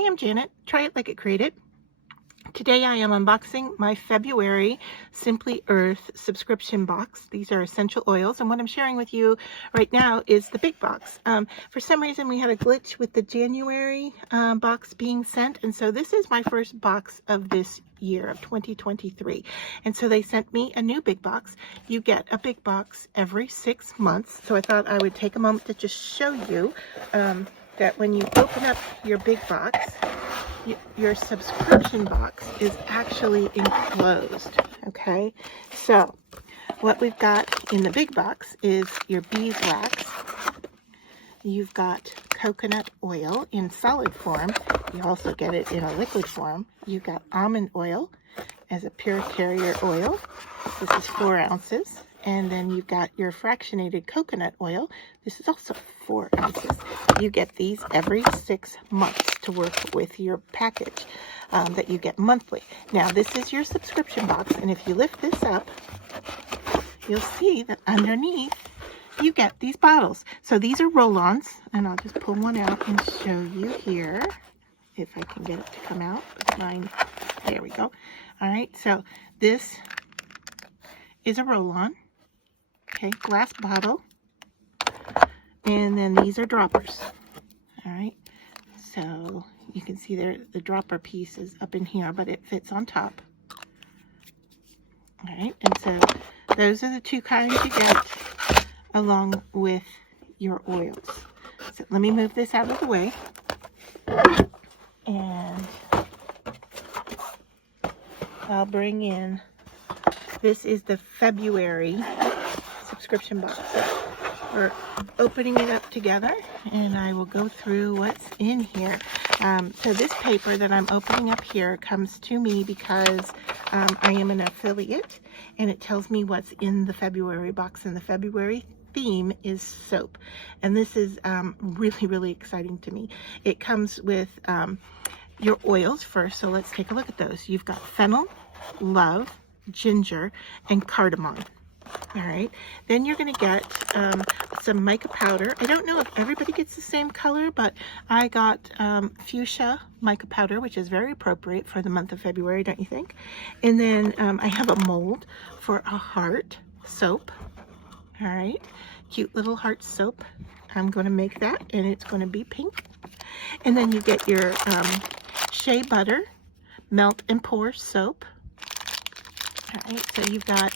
Hi, I'm Janet. Try it like it created. Today I am unboxing my February Simply Earth subscription box. These are essential oils, and what I'm sharing with you right now is the big box. For some reason we had a glitch with the January box being sent, and so this is my first box of this year of 2023, and so they sent me a new big box. You get a big box every 6 months, so I thought I would take a moment to just show you that when you open up your big box, your subscription box is actually enclosed. Okay, so what we've got in the big box is your beeswax. You've got coconut oil in solid form. You also get it in a liquid form. You've got almond oil as a pure carrier oil. This is 4 ounces. And then you've got your fractionated coconut oil. This is also 4 ounces. You get these every 6 months to work with your package that you get monthly. Now, this is your subscription box, and if you lift this up, you'll see that underneath you get these bottles. So these are roll-ons, and I'll just pull one out and show you here, if I can get it to come out. Mine, there we go. All right, so this is a roll-on. Okay, glass bottle, and then these are droppers. All right, so you can see there the dropper piece is up in here, but it fits on top. All right, and so those are the 2 kinds you get along with your oils. So let me move this out of the way, and I'll bring in, this is the February subscription box. So we're opening it up together, and I will go through what's in here. So this paper that I'm opening up here comes to me because I am an affiliate, and it tells me what's in the February box, and the February theme is soap, and this is really, really exciting to me. It comes with your oils first, so let's take a look at those. You've got fennel, love, ginger, and cardamom. All right, then you're going to get some mica powder. I don't know if everybody gets the same color, but I got fuchsia mica powder, which is very appropriate for the month of February, don't you think? And then I have a mold for a heart soap. All right, cute little heart soap. I'm going to make that, and it's going to be pink. And then you get your shea butter melt and pour soap. All right, so you've got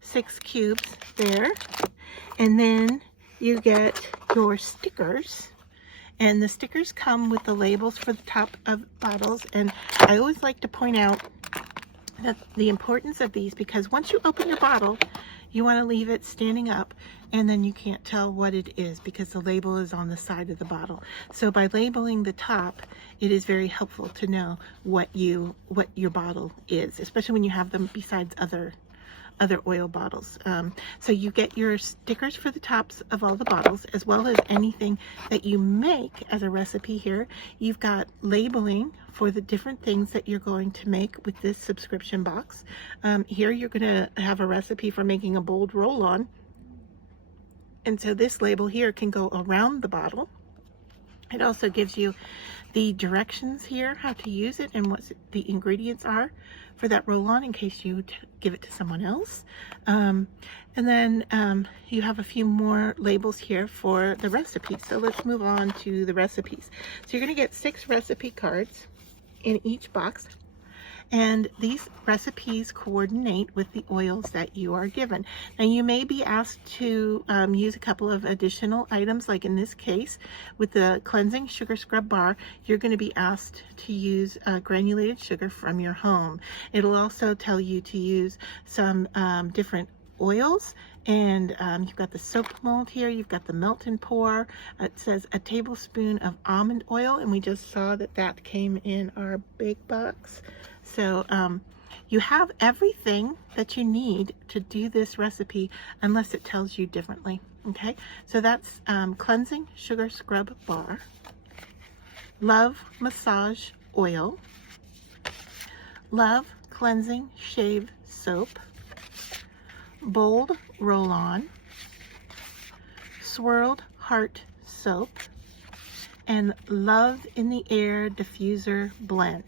6 cubes there, and then you get your stickers, and the stickers come with the labels for the top of bottles. And I always like to point out that the importance of these, because once you open your bottle, you want to leave it standing up, and then you can't tell what it is because the label is on the side of the bottle. So by labeling the top, it is very helpful to know what your bottle is, especially when you have them besides other oil bottles. So you get your stickers for the tops of all the bottles, as well as anything that you make as a recipe here. You've got labeling for the different things that you're going to make with this subscription box. Here you're going to have a recipe for making a bold roll-on, and so this label here can go around the bottle. It also gives you the directions here, how to use it, and what the ingredients are for that roll-on in case you give it to someone else. And then you have a few more labels here for the recipes. So let's move on to the recipes. So you're going to get 6 recipe cards in each box, and these recipes coordinate with the oils that you are given. Now, you may be asked to use a couple of additional items, like in this case with the cleansing sugar scrub bar, you're going to be asked to use granulated sugar from your home. It'll also tell you to use some different oils, and you've got the soap mold here, you've got the melt and pour. It says a tablespoon of almond oil, and we just saw that that came in our big box. So you have everything that you need to do this recipe unless it tells you differently. Okay, so that's cleansing sugar scrub bar, love massage oil, love cleansing shave soap, bold roll-on, swirled heart soap, and Love in the Air Diffuser Blend.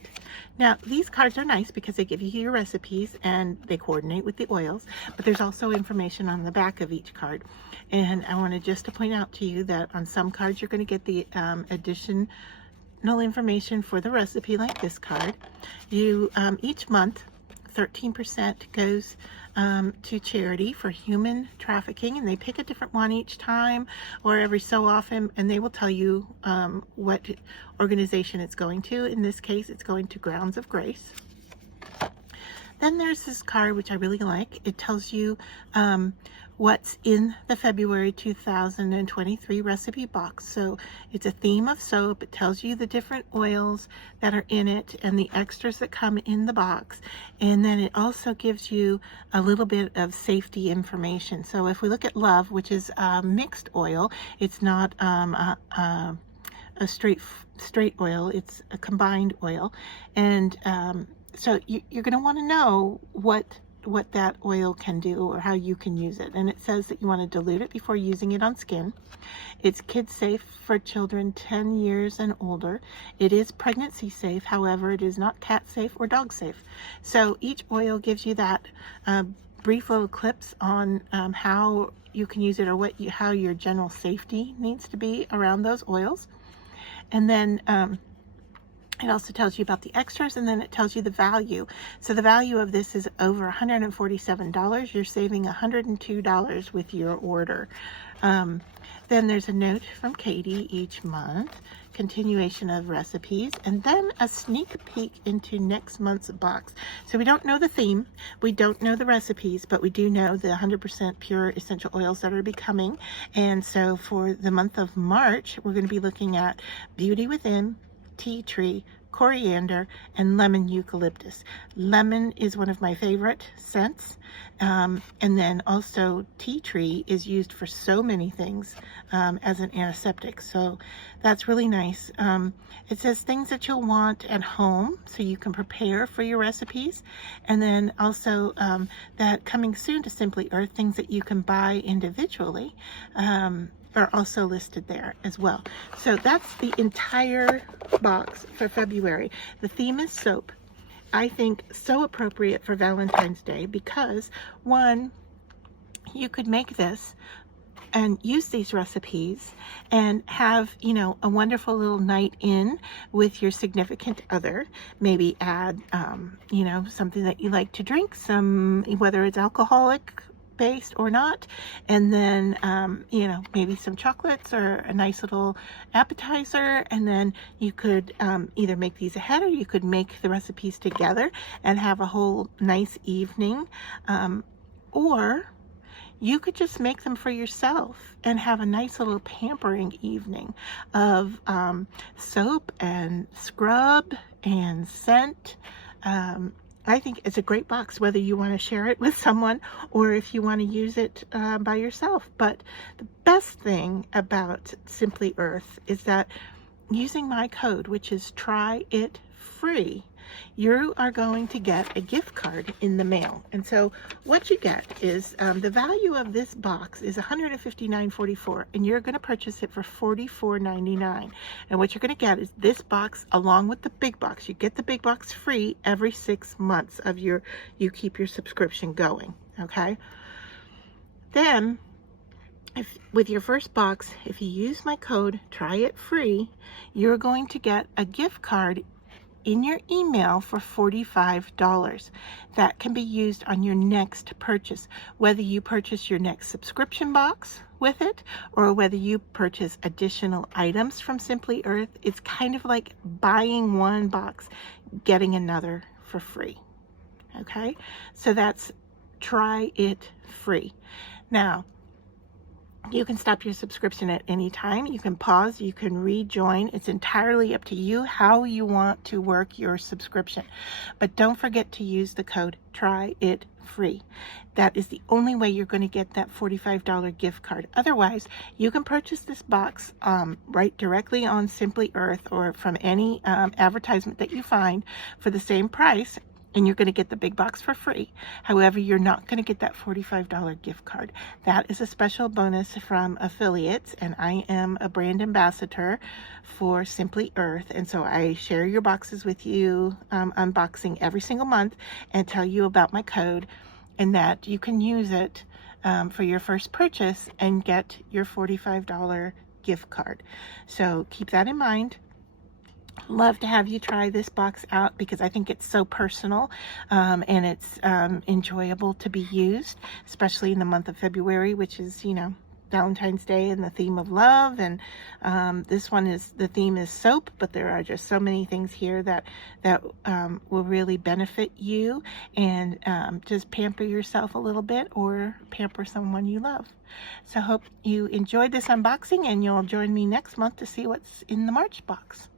Now, these cards are nice because they give you your recipes and they coordinate with the oils, but there's also information on the back of each card. And I wanted just to point out to you that on some cards you're going to get the additional information for the recipe, like this card. You each month 13% goes to charity for human trafficking, and they pick a different one each time or every so often, and they will tell you what organization it's going to. In this case, it's going to Grounds of Grace. Then there's this card which I really like. It tells you what's in the February 2023 recipe box. So it's a theme of soap. It tells you the different oils that are in it and the extras that come in the box. And then it also gives you a little bit of safety information. So if we look at Love, which is a mixed oil, it's not a straight oil, it's a combined oil. And so you're going to want to know what that oil can do or how you can use it. And it says that you want to dilute it before using it on skin. It's kid safe for children 10 years and older. It is pregnancy safe, however, it is not cat safe or dog safe. So each oil gives you that brief little clips on how you can use it or how your general safety needs to be around those oils. And then it also tells you about the extras, and then it tells you the value. So the value of this is over $147. You're saving $102 with your order. Then there's a note from Katie each month, continuation of recipes, and then a sneak peek into next month's box. So we don't know the theme, we don't know the recipes, but we do know the 100% pure essential oils that are becoming. And so for the month of March, we're going to be looking at Beauty Within, Tea Tree, coriander, and lemon eucalyptus. Lemon is one of my favorite scents, and then also tea tree is used for so many things as an antiseptic, so that's really nice. It says things that you'll want at home so you can prepare for your recipes, and then also that coming soon to Simply Earth, things that you can buy individually are also listed there as well. So that's the entire box for February. The theme is soap. I think so appropriate for Valentine's Day because, one, you could make this and use these recipes and have, you know, a wonderful little night in with your significant other. Maybe add, you know, something that you like to drink, whether it's alcoholic based or not, and then you know, maybe some chocolates or a nice little appetizer, and then you could either make these ahead or you could make the recipes together and have a whole nice evening, or you could just make them for yourself and have a nice little pampering evening of soap and scrub and scent. I think it's a great box, whether you want to share it with someone or if you want to use it by yourself. But the best thing about Simply Earth is that using my code, which is TRYITFREE, you are going to get a gift card in the mail. And so what you get is the value of this box is $159.44, and you're going to purchase it for $44.99. And what you're going to get is this box along with the big box. You get the big box free every 6 months of you keep your subscription going. Okay. Then with your first box, if you use my code TRYITFREE, you're going to get a gift card in your email for $45. That can be used on your next purchase, whether you purchase your next subscription box with it or whether you purchase additional items from Simply Earth. It's kind of like buying one box, getting another for free. Okay, so that's TRYITFREE. Now, you can stop your subscription at any time. You can pause, you can rejoin. It's entirely up to you how you want to work your subscription. But don't forget to use the code TRYITFREE. That is the only way you're going to get that $45 gift card. Otherwise, you can purchase this box right directly on Simply Earth or from any advertisement that you find for the same price. and you're going to get the big box for free. However, you're not going to get that $45 gift card. That is a special bonus from affiliates, and I am a brand ambassador for Simply Earth, and so I share your boxes with you, unboxing every single month, and tell you about my code, and that you can use it for your first purchase and get your $45 gift card. So keep that in mind. Love to have you try this box out because I think it's so personal, and it's enjoyable to be used, especially in the month of February, which is, you know, Valentine's Day and the theme of love. And this one is, the theme is soap, but there are just so many things here that will really benefit you, and just pamper yourself a little bit or pamper someone you love. So hope you enjoyed this unboxing, and you'll join me next month to see what's in the March box.